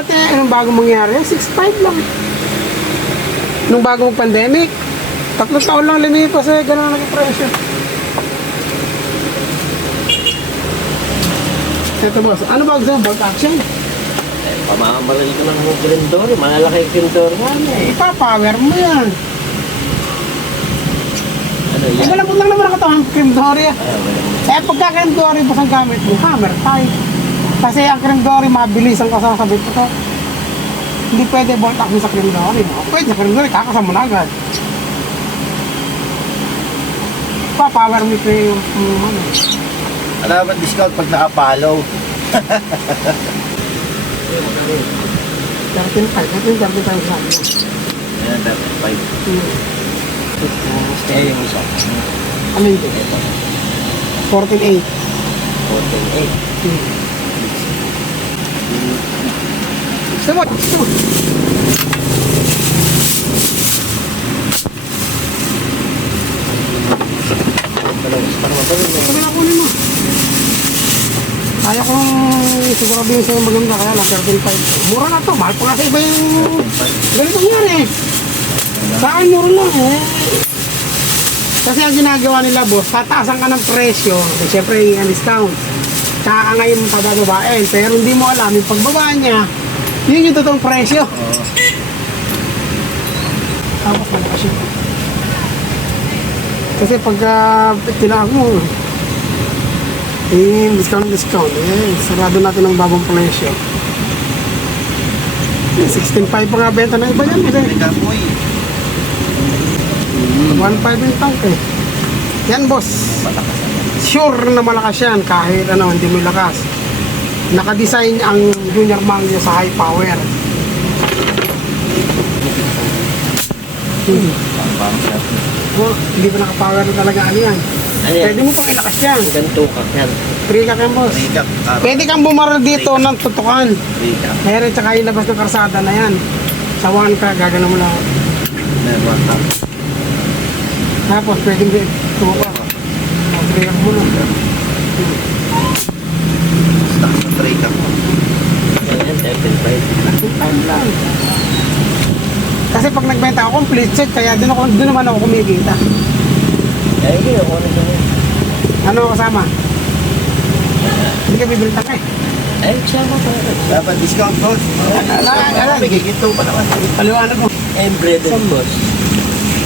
Dati, anong bago mangyari? 6.5 lang. Nung bago mag-pandemic. Tatlong taon lang lumipas eh, gano'n ang presyo. Ito boss, ano ba mo? Bolt action? Eh, pamamaral ko ng grindor. Malalaki yung grindor nga eh. Ipapower mo yan. Ano Eh, yan? malambot lang naman ang katawan, cream dory. ah. Ah. Eh, pagka dory, basta ang gamit mo, hammer type. Kasi ang cream dory, mabilis ang kasasabit ko. Hindi pwede bolt action sa cream dory. No? Pwede sa cream dory, kakasama na agad. Pa-power mo ito yung, yung ano. Ano ba discount pag naka-follow? 13.5, ito yung 13.5 sa akin. Ayan, dapat five. Hmm. Eh, yung isa. Ano yun? Ito. 14.8. 14.8. Hmm. Mapagod na Sabi na mo. Kaya kong siguraduhin sa'yo maganda kaya lang 13.5. Mura na to, mahal pa sa iba yung ganito yan eh. Sa akin mura lang eh. Kasi ang ginagawa nila boss, tataasan ka ng presyo, siyempre yung discount. Tsaka ka ngayon padababain, pero hindi mo alam yung pagbaba niya, yun yung totoong presyo. Tapos malakas yun. Kasi pagka tinawag mo, eh, discount, discount, eh, sarado natin ang bagong presyo. Eh, 16.5 pa nga benta ng iba yan. Eh. Teka mo eh. 1.5 yung tank eh. Yan boss. Sure na malakas yan kahit ano, hindi mo lakas. Nakadesign ang Junior Mangyo sa high power. Hmm. Oh, hindi pa nakapower na talaga ano yan. Ano yan? Pwede mo pang ilakas yan. Ganito ka yan. Ka boss. Araw. Pwede kang bumaril dito ng tutukan. Kaya rin tsaka ilabas ng karsada na yan. Sa one ka, gagana mo lang. Tap. Tapos pwede mo tuwa mo lang. Stock sa recap mo. Ayan, 13.5. Time lang. Kasi pag nagbenta ako, complete set, kaya doon, ako, doon naman ako kumikita. Eh, hindi ako na sa Ano kasama? Hindi ka bibilta ka eh. Eh, sama pa rin. Dapat discount boss. Ala, ala. May giginto pa naman. Paliwanag mo. Eh, bread and boss.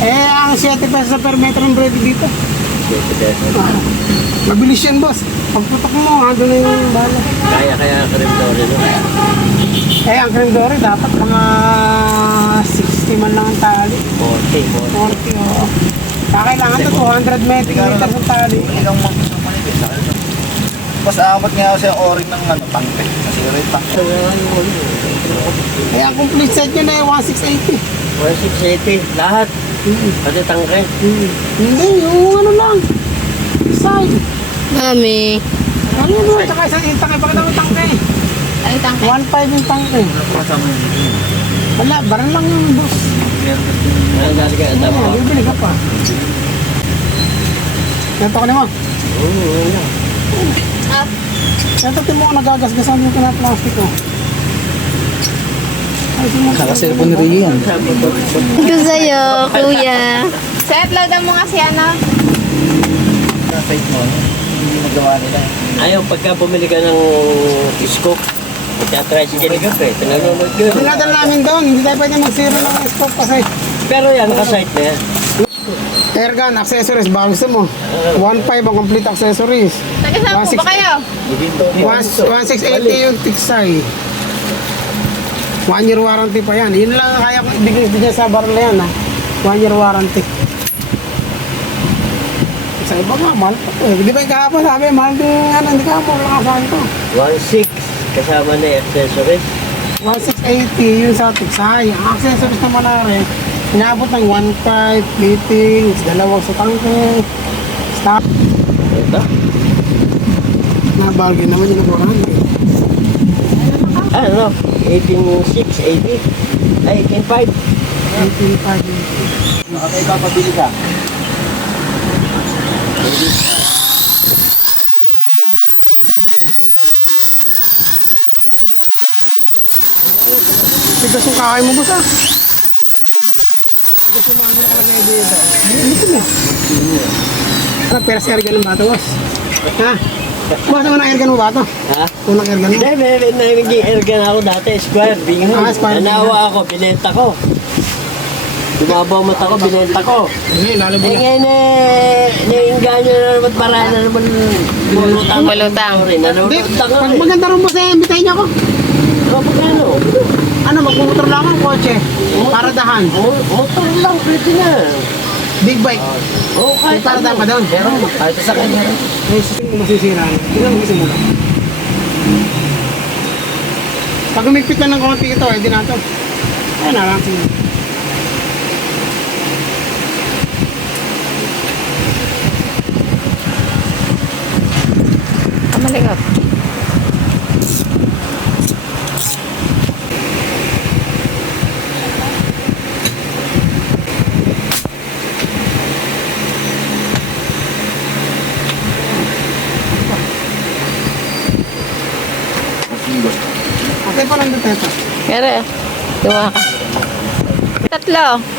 Eh, ang 7 pesos per metro ng bread dito. Ah, mabilis yan, boss. Pagputok mo, ha, doon na yung bala. Kaya kaya ka rin daw rin. no? Eh, ang cream dory, dapat mga 60 man lang ang tali. 40, 40, 40. oo. Kakailangan to 200 meters ang tali. Ilang mga isang manipis sa akin. Boss, aabot nga ako sa yung o-ring ng ano, pangpe. Kasi rin pangpe. Eh, ang complete set nyo na eh, 1680. 1680. Lahat. Hmm. Pati tangke. Hmm. Hindi, yung ano lang. Side. Mami. Ano yun, tsaka isa yung tangke. Bakit ang tangke? Ay, tangke. 1.5 yung tangke. Wala, barang lang yung boss. Ano dali ka? Ano, ba? bibili ka pa. Ganto ko naman. Oo, wala. Ah, Ganto mo nagagasgasan yung na plastic ko. Ay, Kakaselfon ni Rio yan. ito sa'yo, kuya. Sir, uploadan mo nga si ano. Site mo, hindi nagawa nila. Ayaw, pagka bumili ka ng scoop, magka-tricycle ka pa eh. Pinanonood ka. Dinadala namin doon, hindi tayo pwede mag-zero ng scope kasi. Pero yan, naka-site na yan. Airgun, accessories, baka gusto mo. 1.5 ang complete accessories. Taga saan po ba kayo? Giginto. 1680 yung tiksay. One year warranty pa yan. Yun lang ang kaya ko ibigay ibigay sa bar na yan ha. One year warranty. Sa iba nga, mahal pa eh. Di ba yung kahapon sabi, mahal din ano, hindi ka mo lakasan to. 1.6 kasama na yung accessories. 1680 yun sa tiksay. Ang accessories naman na rin, inabot ng 1.5, fittings, dalawang sa tangke, stop. Ito? Nabalgin naman yung nabuhan. Ah, ano? 18.6, 80. Ay, 18.5. 18.5. Baka may papabili ka. Tigas yung kakay mo, boss, ah. Tigas yung mga nakalagay dito. Dito na. Ano, pera si Ergan ng bato, boss? Ha? Boss, unang Ergan mo ba ito? Ha? Unang Ergan mo? Hindi, may, may naging ergan ako dati, Square, bingo. Ah, Square. Nanawa ako, binenta ko. Tumabaw mata ko, binenta ko. Hindi, lalo mo Eh na. ngayon eh, nainganyo na naman, marami na naman lumulutang. Lumulutang. Nga pag eh. maganda rin, boss, eh, imbitahin niyo ako. Oh, magkano? Ano, magpumotor lang ang kotse. Para dahan. Mo- Motor lang, pwede na. Big bike. Oo, kahit Para dahan pa doon. Pero, kahit sa kanya. May sising mo masisira. Ilang gusto mo lang. Pag umigpit lang ng konti ito, eh, di na ito. Ayun na lang. sige. Okay pa lang dito ito. Pero, duwa ka. Tatlo.